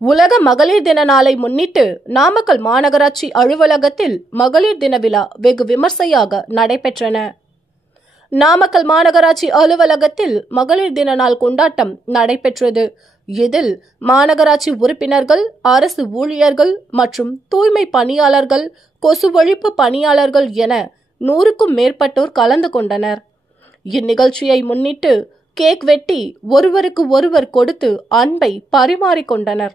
உலக மகளிர் தின நாளை முன்னிட்டு நாமக்கல் மாநகராட்சி அலுவலகத்தில் மகளிர் தின விழா வெகு விமர்சையாக நடைபெற்றன. நாமக்கல் மாநகராட்சி அலுவலகத்தில் மகளிர் தின நாள் கொண்டாட்டம் நடைபெற்றது. இதில் மாநகராட்சி உறுப்பினர்கள், அரசு ஊழியர்கள் மற்றும் தூய்மை பணியாளர்கள், கொசு ஒழிப்பு பணியாளர்கள் என 100க்கும் மேற்பட்டோர் கலந்து கொண்டனர். இந்நிகழ்ச்சியை முன்னிட்டு கேக் வெட்டி ஒருவருக்கு ஒருவர் கொடுத்து அன்பை பரிமாறிக்கொண்டனர்.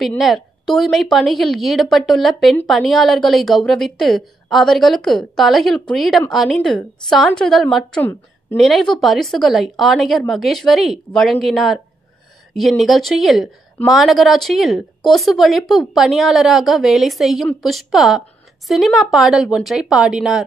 பின்னர் தூய்மை பணியில் ஈடுபட்டுள்ள பெண் பணியாளர்களை கௌரவித்து அவர்களுக்கு தலையில் கிரீடம் அணிந்து சான்றிதழ் மற்றும் நினைவு பரிசுகளை ஆணையர் மகேஸ்வரி வழங்கினார். இந்நிகழ்ச்சியில் மாநகராட்சியில் கொசு ஒழிப்பு பணியாளராக வேலை செய்யும் புஷ்பா சினிமா பாடல் ஒன்றை பாடினார்.